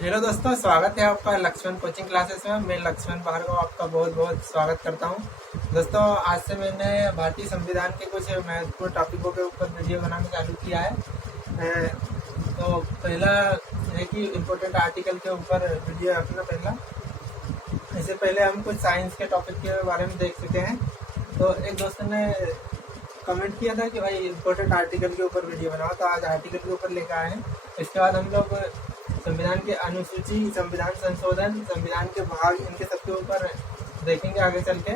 Hello दोस्तों, स्वागत है आपका लक्ष्मण कोचिंग क्लासेस में। मैं लक्ष्मण भार्गव आपका बहुत बहुत स्वागत करता हूं। दोस्तों, आज से मैंने भारतीय संविधान के कुछ महत्वपूर्ण टॉपिकों के ऊपर वीडियो बनाना चालू किया है। तो पहला है कि इम्पोर्टेंट आर्टिकल के ऊपर वीडियो है अपना पहला। इससे पहले हम कुछ साइंस के टॉपिक के बारे में देख चुके हैं। तो एक दोस्त ने कमेंट किया था कि भाई इम्पोर्टेंट आर्टिकल के ऊपर वीडियो बनाओ, तो आज आर्टिकल के ऊपर लेकर आए हैं। इसके बाद हम लोग संविधान के अनुसूची, संविधान संशोधन, संविधान के भाग, इनके सबके ऊपर देखेंगे आगे चल के।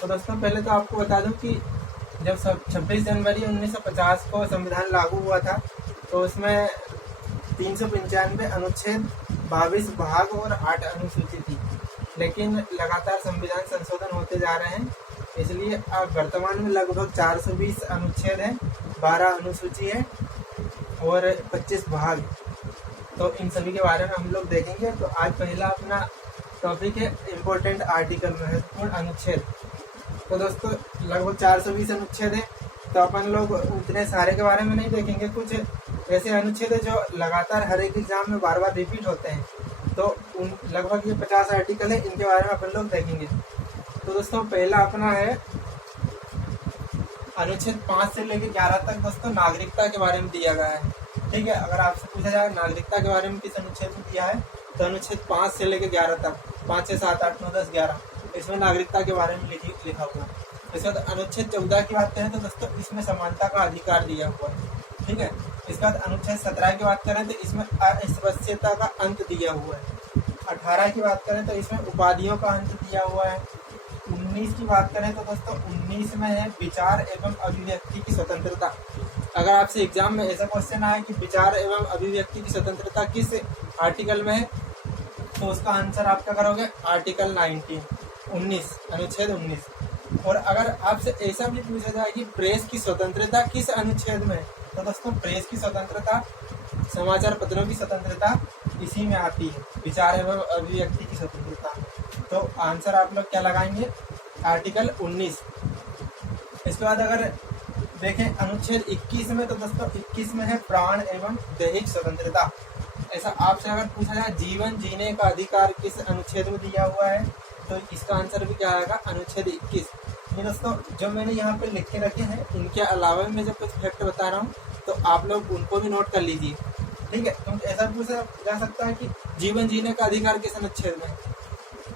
तो दोस्तों, पहले तो आपको बता दूं कि जब 26 जनवरी 1950 को संविधान लागू हुआ था, तो उसमें 395 अनुच्छेद, 22 भाग और 8 अनुसूची थी। लेकिन लगातार संविधान संशोधन होते जा रहे हैं, इसलिए अब वर्तमान में लगभग 420 अनुच्छेद है, 12 अनुसूची है और 25 भाग। तो इन सभी के बारे में हम लोग देखेंगे। तो आज पहला अपना टॉपिक है इम्पोर्टेंट आर्टिकल, महत्वपूर्ण अनुच्छेद। तो दोस्तों, लगभग 420 अनुच्छेद है, तो अपन लोग उतने सारे के बारे में नहीं देखेंगे। कुछ ऐसे अनुच्छेद है जो लगातार हर एक एग्जाम में बार बार रिपीट होते हैं, तो उन लगभग ये 50 आर्टिकल है, इनके बारे में अपन लोग देखेंगे। तो दोस्तों, पहला अपना है अनुच्छेद 5 से लेकर 11 तक। दोस्तों, नागरिकता के बारे में दिया गया है। ठीक है, अगर आपसे पूछा जाए नागरिकता के बारे में किस अनुच्छेद में दिया है, तो अनुच्छेद 5 से लेकर 11 तक, 5 से 7, 8, 9, 10, 11, इसमें नागरिकता के बारे में लिखा हुआ है। इसके बाद अनुच्छेद 14 की बात करें तो दोस्तों, इसमें समानता का अधिकार दिया हुआ है। ठीक है, इसके बाद अनुच्छेद 17 की बात करें तो इसमें अस्पृश्यता का अंत दिया हुआ है। 18 की बात करें तो इसमें उपाधियों का अंत दिया हुआ है। 19 की बात करें तो दोस्तों, 19 में है विचार एवं अभिव्यक्ति की स्वतंत्रता। अगर आपसे एग्जाम में ऐसा क्वेश्चन आए कि विचार एवं अभिव्यक्ति की स्वतंत्रता किस आर्टिकल में है, तो उसका आंसर आप क्या करोगे, आर्टिकल 19, अनुच्छेद 19। और अगर आपसे ऐसा भी पूछा जाए कि प्रेस की स्वतंत्रता किस अनुच्छेद में है, तो दोस्तों प्रेस की स्वतंत्रता, समाचार पत्रों की स्वतंत्रता इसी में आती है, विचार एवं अभिव्यक्ति की स्वतंत्रता। तो आंसर आप लोग क्या लगाएंगे, आर्टिकल 19। इसके बाद अगर देखें अनुच्छेद 21 में, तो दोस्तों 21 में है प्राण एवं दैहिक स्वतंत्रता। ऐसा आपसे अगर पूछा जाए जीवन जीने का अधिकार किस अनुच्छेद में दिया हुआ है, तो इसका आंसर भी क्या आएगा, अनुच्छेद 21। ये दोस्तों जो मैंने यहाँ पे लिख के रखे हैं, इनके अलावा मैं जो कुछ फैक्ट बता रहा हूँ, तो आप लोग उनको भी नोट कर लीजिए। ठीक है, क्योंकि ऐसा पूछा जा सकता है कि जीवन जीने का अधिकार किस अनुच्छेद में,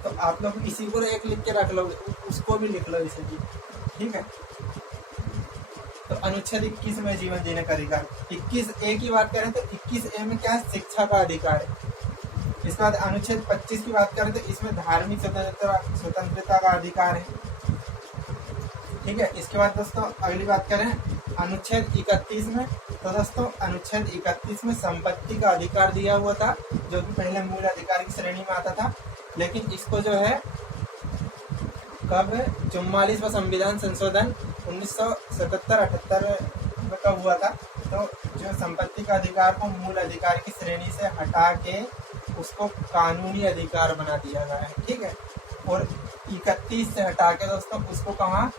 तो आप लोग इसी को एक लिख के रख लो, उसको भी लिख लो इसे भी। ठीक है, तो अनुच्छेद 21 में जीवन जीने का अधिकार। 21A की बात करें तो 21A में क्या है, शिक्षा का अधिकार है। इसके बाद अनुच्छेद 25 की बात करें तो इसमें धार्मिक स्वतंत्रता का अधिकार है। ठीक है, इसके बाद दोस्तों अगली बात करें अनुच्छेद 31 में, तो दोस्तों अनुच्छेद 31 में संपत्ति का अधिकार दिया हुआ था, जो कि पहले मूल अधिकार की श्रेणी में आता था। लेकिन इसको जो है कब 44वां संविधान संशोधन 1977-78 में कब हुआ था, तो जो संपत्ति का अधिकार को मूल अधिकार की श्रेणी से हटा के उसको कानूनी अधिकार बना दिया गया है। ठीक है, और 31 से हटा के दोस्तों उसको कहाँ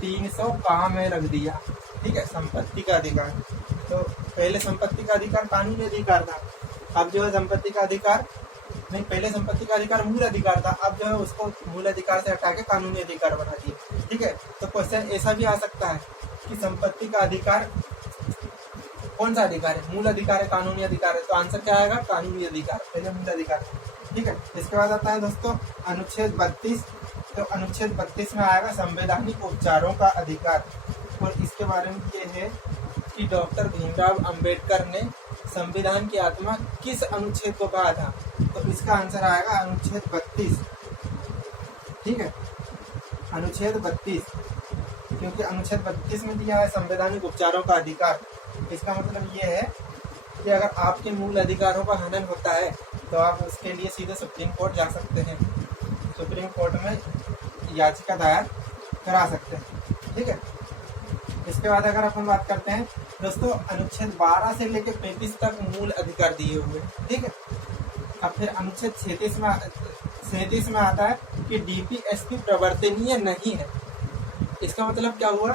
300 कहाँ में रख दिया। ठीक है, संपत्ति का अधिकार। तो पहले संपत्ति का अधिकार कानूनी अधिकार था, अब जो है संपत्ति का अधिकार नहीं, पहले संपत्ति का अधिकार मूल अधिकार था, अब जो है उसको मूल अधिकार से हटा के कानूनी अधिकार बना दिया। ठीक है, तो क्वेश्चन ऐसा भी आ सकता है कि संपत्ति का अधिकार कौन सा अधिकार है, मूल अधिकार है, कानूनी अधिकार है, तो आंसर क्या आएगा, कानूनी अधिकार, पहले मूल अधिकार। ठीक है, इसके बाद आता है दोस्तों अनुच्छेद 32। तो अनुच्छेद 32 में आएगा संवैधानिक उपचारों का अधिकार, और इसके बारे में ये है कि डॉक्टर भीमराव अंबेडकर ने संविधान की आत्मा किस अनुच्छेद को कहा था, तो इसका आंसर आएगा अनुच्छेद 32। ठीक है, अनुच्छेद 32, क्योंकि अनुच्छेद 32 में दिया है संवैधानिक उपचारों का अधिकार। इसका मतलब ये है कि अगर आपके मूल अधिकारों का हनन होता है, तो आप उसके लिए सीधे सुप्रीम कोर्ट जा सकते हैं, सुप्रीम कोर्ट में याचिका दायर करा सकते हैं। ठीक है, इसके बाद अगर अपन बात करते हैं दोस्तों अनुच्छेद 12 से लेकर 35 तक मूल अधिकार दिए हुए। ठीक है, अब फिर अनुच्छेद 37 में आता है कि डीपीएसपी प्रवर्तनीय नहीं है। इसका मतलब क्या हुआ,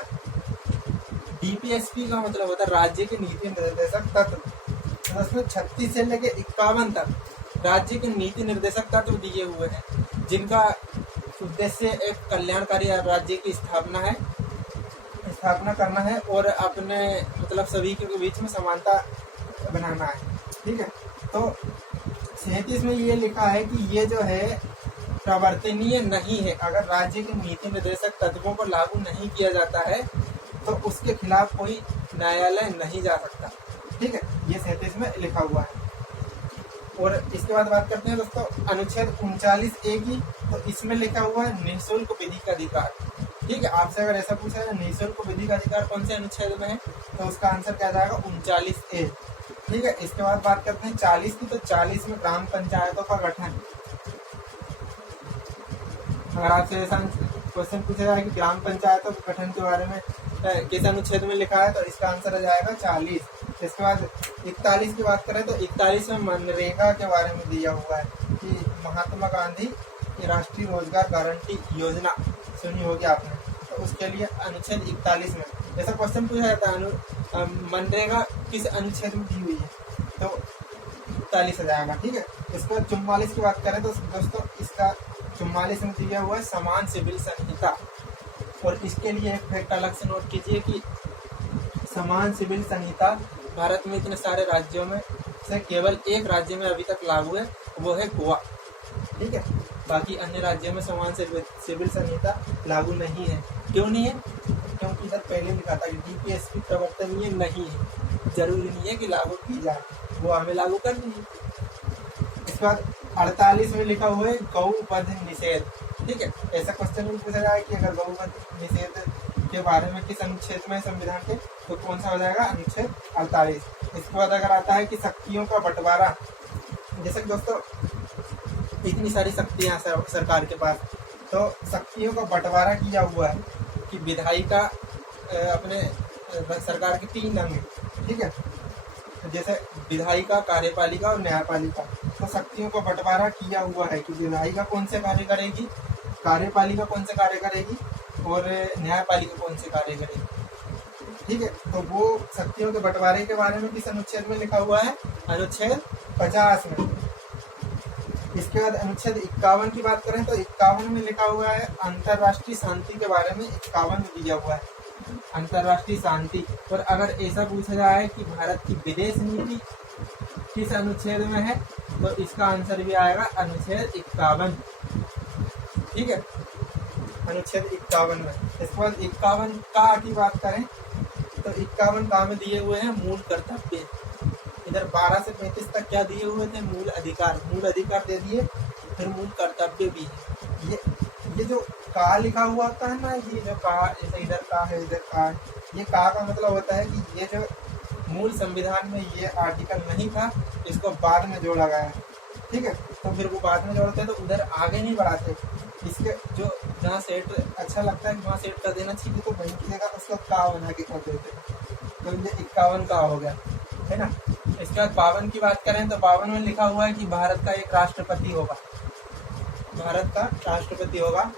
डीपीएसपी का मतलब होता है राज्य के नीति निर्देशक तत्व। तो दोस्तों 36 से लेके 51 तक राज्य के नीति निर्देशक तत्व दिए हुए हैं, जिनका उद्देश्य एक कल्याणकारी राज्य की स्थापना करना है और अपने मतलब सभी के बीच में समानता बनाना है। ठीक है, तो 37 में ये लिखा है कि ये जो है प्रवर्तनीय नहीं है। अगर राज्य के नीति निर्देशक तत्वों को लागू नहीं किया जाता है तो उसके खिलाफ कोई न्यायालय नहीं जा सकता। ठीक है, ये 37 में लिखा हुआ है। और इसके बाद बात करते हैं दोस्तों अनुच्छेद 39A की। तो इसमें लिखा हुआ है निःशुल्क विधिक अधिकार। ठीक है, आपसे अगर ऐसा पूछा है निःशुल्क विधिक अधिकार कौन से अनुच्छेद में है, तो उसका आंसर क्या जाएगा 39A। ठीक है, इसके बाद बात करते हैं 40 की। तो 40 में ग्राम पंचायतों का गठन। अगर आपसे ऐसा क्वेश्चन पूछा जाए कि ग्राम पंचायतों के गठन के बारे में किस अनुच्छेद में लिखा है, तो इसका आंसर आ जाएगा 40। इसके बाद 41 की बात करें तो 41 में मनरेगा के बारे में दिया हुआ है कि महात्मा गांधी राष्ट्रीय रोजगार गारंटी योजना सुनी होगी आपने, तो उसके लिए अनुच्छेद 41 में ऐसा क्वेश्चन पूछा जाता है मनरेगा किस अनुच्छेद में दी हुई है, तो 41 आ जाएगा। ठीक है, इसके बाद 44 की बात करें तो दोस्तों इसका 44 में दिया हुआ है समान सिविल संहिता। और इसके लिए एक फैक्ट अलग से नोट कीजिए कि समान सिविल संहिता भारत में इतने सारे राज्यों में से केवल एक राज्य में अभी तक लागू है, वो है गोवा। ठीक है, बाकी अन्य राज्यों में समान सिविल संहिता लागू नहीं है। क्यों नहीं है? क्योंकि इधर पहले लिखा था कि डीपीएसपी प्रवर्तनीय नहीं है, जरूरी नहीं है कि लागू की जाए, वो हमें लागू करनी है। इसके बाद 48 में लिखा हुआ है गौवध निषेध। ठीक है, ऐसा क्वेश्चन भी पूछा जाए कि अगर गौवध निषेध के बारे में किस अनुच्छेद में संविधान के, तो कौन सा हो जाएगा अनुच्छेद 48। इसके बाद अगर आता है कि शक्तियों का बंटवारा, जैसे दोस्तों इतनी सारी शक्तियां सरकार के पास, तो शक्तियों का बंटवारा किया हुआ है कि विधायिका अपने सरकार के 3 अंग। ठीक है, जैसे विधायिका, कार्यपालिका और न्यायपालिका, तो शक्तियों का बंटवारा किया हुआ है कि विधायिका कौन से कार्य करेगी, कार्यपालिका कौन से कार्य करेगी और न्यायपालिका कौन से कार्य करेगी। ठीक है, तो वो शक्तियों के बंटवारे के बारे में किस अनुच्छेद में लिखा हुआ है, अनुच्छेद 50 में। इसके बाद अनुच्छेद 51 की बात करें तो 51 में लिखा हुआ है अंतर्राष्ट्रीय शांति के बारे में 51 में दिया हुआ है अंतर्राष्ट्रीय शांति। और अगर ऐसा पूछा जाए कि भारत की विदेश नीति किस अनुच्छेद में है, तो इसका आंसर भी आएगा अनुच्छेद 51। ठीक है, अनुच्छेद 51 में। इसके बाद 51 का की बात करें तो 51 का में दिए हुए हैं मूल कर्तव्य। इधर 12 से 35 तक क्या दिए हुए थे, मूल अधिकार दे दिए, फिर मूल कर्तव्य भी है। ये जो का लिखा हुआ होता है ना, ये जो का, जैसे इधर का है इधर का है, ये का मतलब होता है कि ये जो मूल संविधान में ये आर्टिकल नहीं था, इसको बाद में जोड़ा गया है। ठीक है, तो फिर वो बाद में जोड़ते हैं तो उधर आगे नहीं बढ़ाते, इसके जो जहाँ सेट अच्छा लगता है वहाँ सेट कर देना चाहिए, तो वहीं की जगह उसको का बना के कर देते हैं। तो ये 51 का हो गया, है ना। इसके बाद 52 की बात करें तो 52 में लिखा हुआ है कि भारत का एक राष्ट्रपति होगा, भारत का राष्ट्रपति होगा।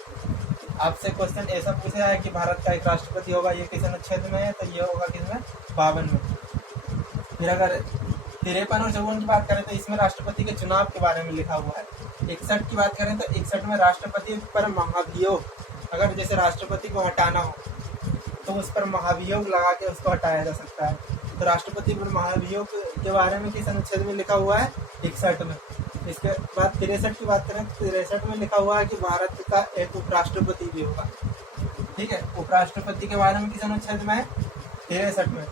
आपसे क्वेश्चन ऐसा पूछा जाए कि भारत का एक राष्ट्रपति होगा, ये किस अनुच्छेद में है, तो ये होगा किसमें, 52 में। फिर अगर 53 और 54 की बात करें तो इसमें राष्ट्रपति के चुनाव के बारे में लिखा हुआ है। 61 की बात करें तो 61 में राष्ट्रपति पर महाभियोग, अगर जैसे राष्ट्रपति को हटाना हो तो उस पर महाभियोग लगा के उसको हटाया जा सकता है। तो राष्ट्रपति पर महाभियोग के बारे में किस अनुच्छेद में लिखा हुआ है, 61 में। इसके बाद 63 की बात करें तो 63 में लिखा हुआ है कि भारत का एक उपराष्ट्रपति भी होगा। ठीक है, उपराष्ट्रपति के बारे में किस अनुच्छेद में है, 63 में।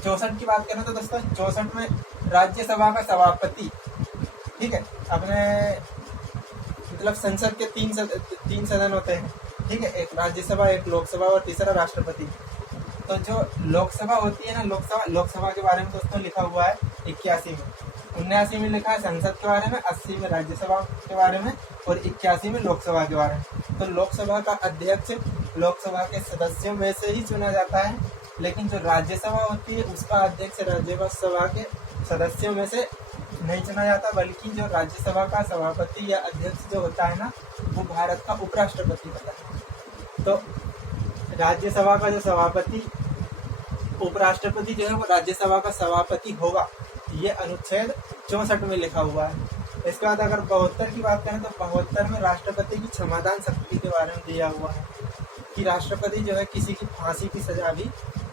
64 की बात करें तो दोस्तों 64 में राज्यसभा का सभापति, ठीक है, अपने मतलब संसद के तीन सदन होते हैं। ठीक है, एक राज्यसभा, एक लोकसभा और तीसरा राष्ट्रपति। तो जो लोकसभा होती है ना, लोकसभा के बारे में दोस्तों लिखा हुआ है 81 में। 79 में लिखा है संसद के बारे में, 80 में राज्यसभा के बारे में और 81 में लोकसभा के बारे में। तो लोकसभा का अध्यक्ष लोकसभा के सदस्यों में से ही चुना जाता है, लेकिन जो राज्यसभा होती है उसका अध्यक्ष राज्यसभा के सदस्यों में से नहीं चुना जाता, बल्कि जो राज्यसभा का सभापति या अध्यक्ष जो होता है ना, वो भारत का उपराष्ट्रपति होता है। तो राज्यसभा का जो सभापति, उपराष्ट्रपति जो है वो राज्यसभा का सभापति होगा, ये अनुच्छेद 64 में लिखा हुआ है। इसके बाद अगर 72 की बात करें तो 72 में राष्ट्रपति की क्षमादान शक्ति के बारे में दिया हुआ है कि राष्ट्रपति जो है किसी की फांसी की सजा भी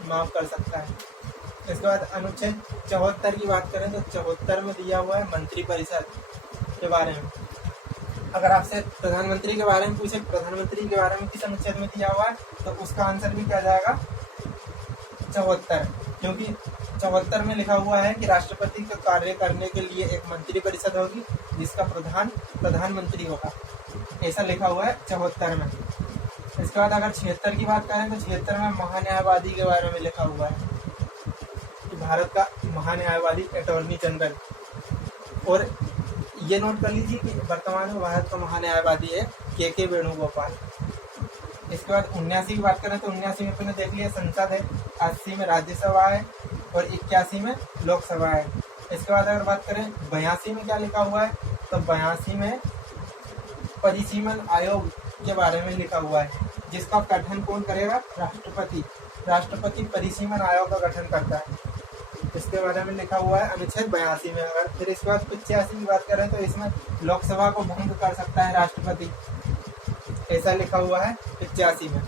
माफ कर सकता है। इसके बाद अनुच्छेद 74 की बात करें तो 74 में दिया हुआ है मंत्रिपरिषद के बारे में। अगर आपसे प्रधानमंत्री के बारे में पूछे, प्रधानमंत्री के बारे में किस अनुच्छेद में दिया हुआ है, तो उसका आंसर भी क्या जाएगा 74, क्योंकि 74 में लिखा हुआ है कि राष्ट्रपति का कार्य करने के लिए एक मंत्रिपरिषद होगी जिसका प्रधान प्रधानमंत्री होगा, ऐसा लिखा हुआ है 74 में। इसके बाद अगर 76 की बात करें तो 76 में महान्यायवादी के बारे में लिखा हुआ है कि भारत का महान्यायवादी अटॉर्नी जनरल, और ये नोट कर लीजिए कि वर्तमान में भारत का महान्यायवादी है के वेणुगोपाल। इसके बाद 79 की बात करें तो 79 में अपने देख लिया संसद है, 80 में राज्यसभा है और 81 में लोकसभा है। इसके बाद अगर बात करें 82 में क्या लिखा हुआ है, तो 82 में परिसीमन आयोग के बारे में लिखा हुआ है जिसका गठन कौन करेगा, राष्ट्रपति। राष्ट्रपति परिसीमन आयोग का गठन करता है, इसके बारे में लिखा हुआ है अनुच्छेद 82 में। अगर फिर इसके बाद 85 की बात करें तो इसमें लोकसभा को भंग कर सकता है राष्ट्रपति, ऐसा लिखा हुआ है 85 में।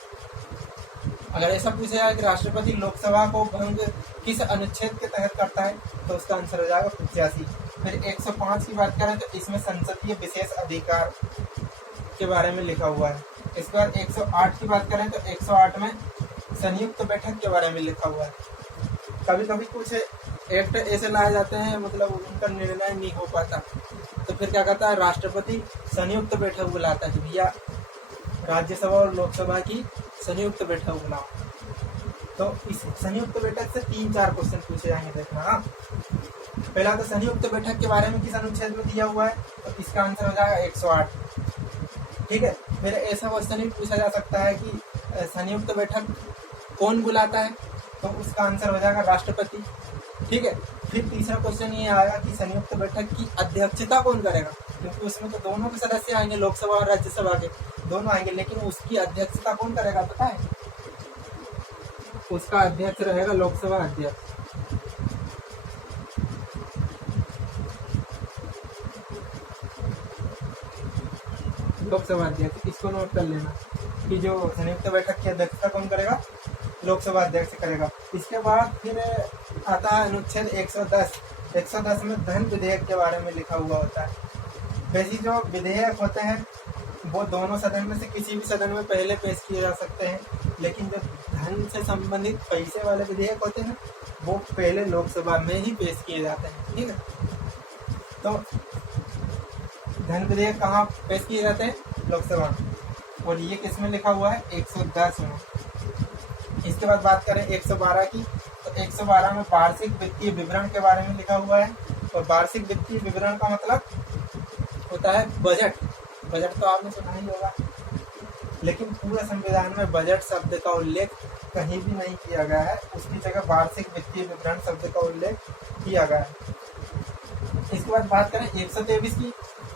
अगर ऐसा पूछा जाए कि राष्ट्रपति लोकसभा को भंग किस अनुच्छेद के तहत करता है, तो उसका आंसर हो जाएगा 85। फिर 105 की बात करें तो इसमें संसदीय विशेष अधिकार के बारे में लिखा हुआ है। इसके बाद 108 की बात करें तो 108 में संयुक्त बैठक के बारे में लिखा हुआ है। कभी कभी कुछ एक्ट ऐसे लाए जाते हैं मतलब उनका निर्णय नहीं हो पाता, तो फिर क्या करता है, राष्ट्रपति संयुक्त बैठक बुलाता है कि भैया राज्यसभा और लोकसभा की संयुक्त बैठक बुलाओ। तो इस संयुक्त बैठक से 3-4 क्वेश्चन पूछे जाएंगे, देखना। हाँ, पहला तो संयुक्त बैठक के बारे में किस अनुच्छेद में दिया हुआ है, तो इसका आंसर हो जाएगा 108। ठीक है, फिर ऐसा क्वेश्चन भी पूछा जा सकता है कि संयुक्त बैठक कौन बुलाता है, तो उसका आंसर हो जाएगा राष्ट्रपति। ठीक है, फिर तीसरा क्वेश्चन ये आएगा कि संयुक्त बैठक की अध्यक्षता कौन करेगा, क्योंकि उसमें तो दोनों के सदस्य आएंगे, लोकसभा और राज्यसभा के दोनों आएंगे, लेकिन उसकी अध्यक्षता कौन करेगा पता है, उसका अध्यक्ष रहेगा लोकसभा अध्यक्ष। लोकसभा अध्यक्ष, इसको नोट कर लेना कि जो संयुक्त बैठक की अध्यक्षता कौन करेगा, लोकसभा अध्यक्ष करेगा। इसके बाद फिर आता है अनुच्छेद 110। 110 में धन विधेयक के बारे में लिखा हुआ होता है। वैसे जो विधेयक होते हैं वो दोनों सदन में से किसी भी सदन में पहले पेश किए जा सकते हैं, लेकिन जो धन से संबंधित पैसे वाले विधेयक होते हैं वो पहले लोकसभा में ही पेश किए जाते हैं। ठीक है, तो धन विधेयक कहाँ पेश किए जाते हैं, लोकसभा, और ये किस में लिखा हुआ है, 110 में। इसके बाद बात करें 112 की, तो 112 में वार्षिक वित्तीय विवरण के बारे में लिखा हुआ है, और वार्षिक वित्तीय विवरण का मतलब होता है बजट। बजट तो आपने सुना ही होगा, लेकिन पूरे संविधान में बजट शब्द का उल्लेख कहीं भी नहीं किया गया है, उसकी जगह वार्षिक वित्तीय विवरण शब्द का उल्लेख किया गया है। इसके बाद बात करें 123 की,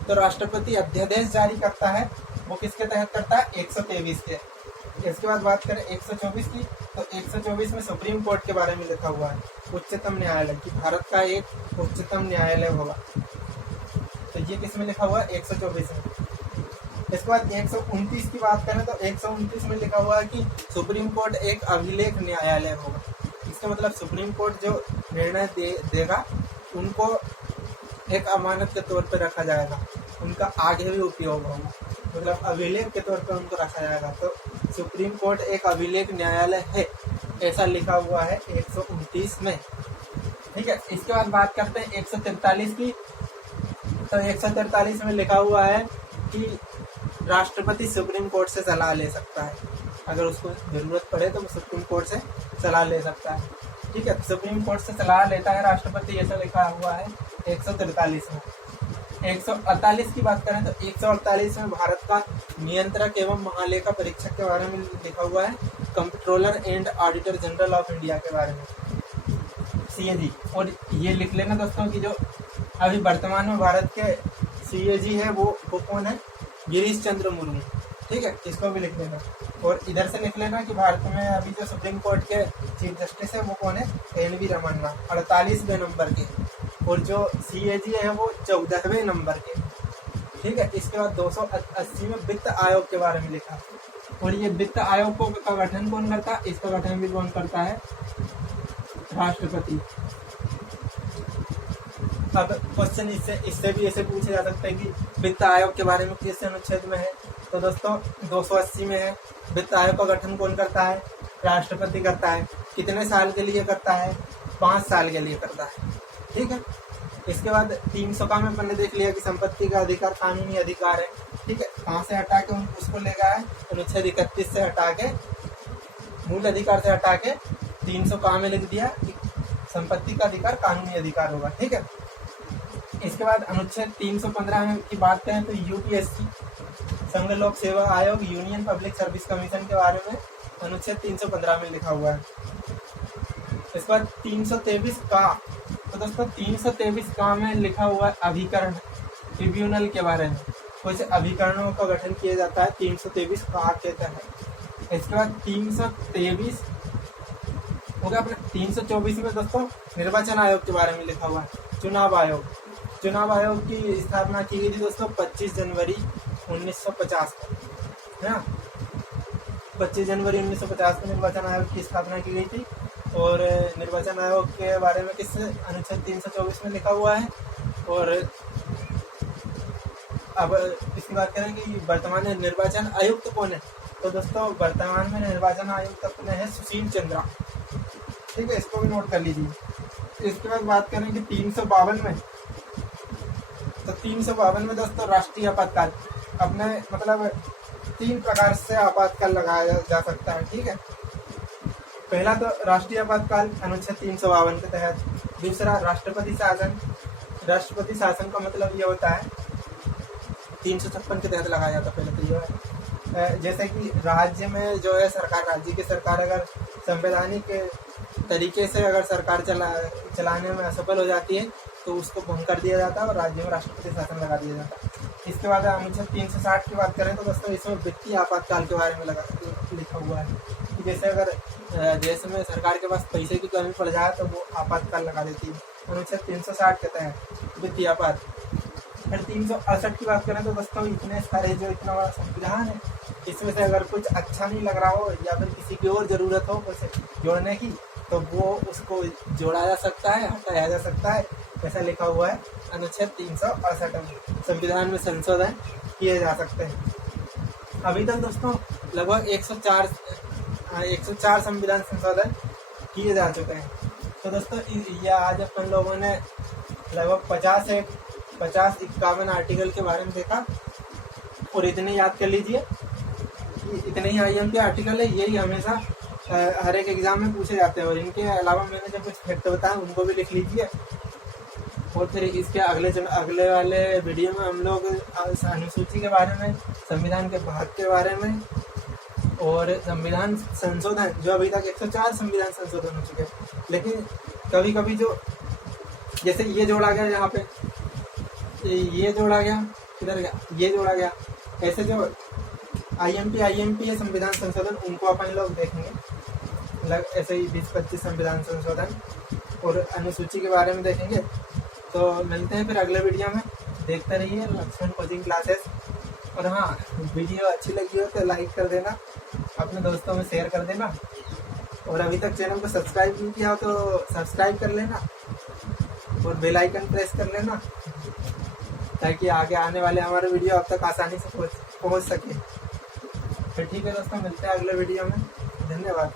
तो राष्ट्रपति अध्यादेश जारी करता है, वो किसके तहत करता है, 123 के। इसके बाद बात करें 124 की, तो 124 में सुप्रीम कोर्ट के बारे में लिखा हुआ है, उच्चतम न्यायालय, कि भारत का एक उच्चतम न्यायालय होगा, तो ये किस में लिखा हुआ है, 124 में। इसके बाद 129 की बात करें तो 129 में लिखा हुआ है कि सुप्रीम कोर्ट एक अभिलेख न्यायालय होगा। इसका मतलब सुप्रीम कोर्ट जो निर्णय देगा उनको एक अमानत के तौर पर रखा जाएगा, उनका आगे भी उपयोग होगा, मतलब अभिलेख के तौर पर उनको रखा जाएगा। तो सुप्रीम कोर्ट एक अभिलेख न्यायालय है, ऐसा लिखा हुआ है 129 में। ठीक है, इसके बाद बात करते हैं 143 की, तो 143 में लिखा हुआ है कि राष्ट्रपति सुप्रीम कोर्ट से सलाह ले सकता है, अगर उसको जरूरत पड़े तो वो सुप्रीम कोर्ट से सलाह ले सकता है। ठीक है, सुप्रीम कोर्ट से सलाह लेता है राष्ट्रपति, ऐसा लिखा हुआ है 143 में। 148 की बात करें तो 148 में भारत का नियंत्रक एवं महालेखा परीक्षक के बारे में लिखा हुआ है, comptroller and auditor general of India के बारे में, CAG। और ये लिख लेना दोस्तों कि जो अभी वर्तमान में भारत के CAG है वो कौन है, गिरीश चंद्र मुर्मू। ठीक है, इसको भी लिख लेना। और इधर से लिख लेना कि भारत में अभी जो सुप्रीम कोर्ट के चीफ जस्टिस है वो कौन है, NV रमन्ना, 48वें नंबर के। और जो CAG है वो 14वें नंबर के। ठीक है, इसके बाद 280 में वित्त आयोग के बारे में लिखा, और ये वित्त आयोग का गठन कौन करता है? इसका गठन भी कौन करता है? राष्ट्रपति। अब क्वेश्चन इससे भी ऐसे पूछे जा सकते हैं कि वित्त आयोग के बारे में किस अनुच्छेद में है? तो दोस्तों 280 में है। वित्त आयोग का गठन कौन करता है? राष्ट्रपति करता है। कितने साल के लिए करता है? 5 साल के लिए करता है। ठीक है, इसके बाद 300 का में अपन ने देख लिया कि संपत्ति का अधिकार कानूनी अधिकार है। ठीक है, कहाँ से हटा के उसको ले गया है? अनुच्छेद 31 से हटा के, मूल अधिकार से हटा के 300 का में लिख दिया कि संपत्ति का अधिकार कानूनी अधिकार होगा। ठीक है, इसके बाद अनुच्छेद 315 की बात करें तो UPSC, संघ लोक सेवा आयोग, यूनियन पब्लिक सर्विस कमीशन के बारे में अनुच्छेद 315 में लिखा हुआ है। इसके बाद 323 का, तो दोस्तों 323 का में लिखा हुआ है अभिकरण, ट्रिब्यूनल के बारे में। कुछ अभिकरणों का गठन किया जाता है 323 का के तहत। इसके बाद 323 हो गया अपने। 324 में दोस्तों निर्वाचन आयोग के बारे में लिखा हुआ है, चुनाव आयोग। चुनाव आयोग की स्थापना की गई थी दोस्तों 25 जनवरी 1950 को, है ना। 25 जनवरी 1950 को निर्वाचन आयोग की स्थापना की गई थी। और निर्वाचन आयोग के बारे में किस अनुच्छेद 324 में लिखा हुआ है। और अब इसकी बात करेंगे कि वर्तमान में निर्वाचन आयुक्त कौन है? तो दोस्तों वर्तमान में निर्वाचन आयुक्त अपने है सुशील चंद्रा। ठीक है, इसको भी नोट कर लीजिए। इसके बाद बात करेंगे 352 में, तो 352 में दोस्तों राष्ट्रीय आपातकाल, अपने मतलब 3 प्रकार से आपातकाल लगाया जा सकता है। ठीक है, पहला तो राष्ट्रीय आपातकाल अनुच्छेद 352 के तहत। दूसरा राष्ट्रपति शासन। राष्ट्रपति शासन का मतलब ये होता है 356 के तहत लगाया जाता है। पहले तो ये है जैसे कि राज्य में जो है सरकार, राज्य की सरकार अगर संवैधानिक तरीके से अगर सरकार चलाने में असफल हो जाती है तो उसको भंग कर दिया जाता है और राज्य में राष्ट्रपति शासन लगा दिया जाता है। इसके बाद अनुच्छेद 360 की बात करें तो दोस्तों इसमें वित्तीय आपातकाल के बारे में लिखा हुआ है कि जैसे अगर देश में सरकार के पास पैसे की कमी पड़ जाए तो वो आपातकाल लगा देती है। अनुच्छेद 360 कहते हैं वित्तीय आपात। फिर 368 की बात करें तो दोस्तों इतने सारे जो इतना बड़ा संविधान है, इसमें से अगर कुछ अच्छा नहीं लग रहा हो या फिर किसी की और ज़रूरत हो उसे जोड़ने की, तो वो उसको जोड़ा जा सकता है, हटाया जा सकता है। ऐसा लिखा हुआ है अनुच्छेद 368 में। संविधान में संशोधन किए जा सकते हैं। अभी तक दोस्तों लगभग 104 संविधान संशोधन किए जा चुके हैं। तो दोस्तों ये आज अपन लोगों ने लगभग 50-51 आर्टिकल के बारे में देखा। और इतने याद कर लीजिए कि इतने ही IMP आर्टिकल है, यही हमेशा हर एक एग्जाम में पूछे जाते हैं। और इनके अलावा मैंने जो कुछ फैक्ट बताया उनको भी लिख लीजिए। और फिर इसके अगले वाले वीडियो में हम लोग अनुसूची के बारे में, संविधान के भाग के बारे में और संविधान संशोधन, जो अभी तक 104 संविधान संशोधन हो चुके हैं, लेकिन कभी कभी जो जैसे ये जोड़ा गया, यहाँ पे ये जोड़ा गया, किधर गया, ये जोड़ा गया, ऐसे जो IMP है संविधान संशोधन, उनको अपन लोग देखेंगे। ऐसे ही 20-25 संविधान संशोधन और अनुसूची के बारे में देखेंगे। तो मिलते हैं फिर अगले वीडियो में। देखते रहिए लक्ष्मण कोचिंग क्लासेस। और हाँ, वीडियो अच्छी लगी हो तो लाइक कर देना, अपने दोस्तों में शेयर कर देना। और अभी तक चैनल को सब्सक्राइब नहीं किया हो तो सब्सक्राइब कर लेना और बेल आइकन प्रेस कर लेना, ताकि आगे आने वाले हमारे वीडियो अब तक आसानी से पहुंच सके। फिर ठीक है दोस्तों, मिलते हैं अगले वीडियो में। धन्यवाद।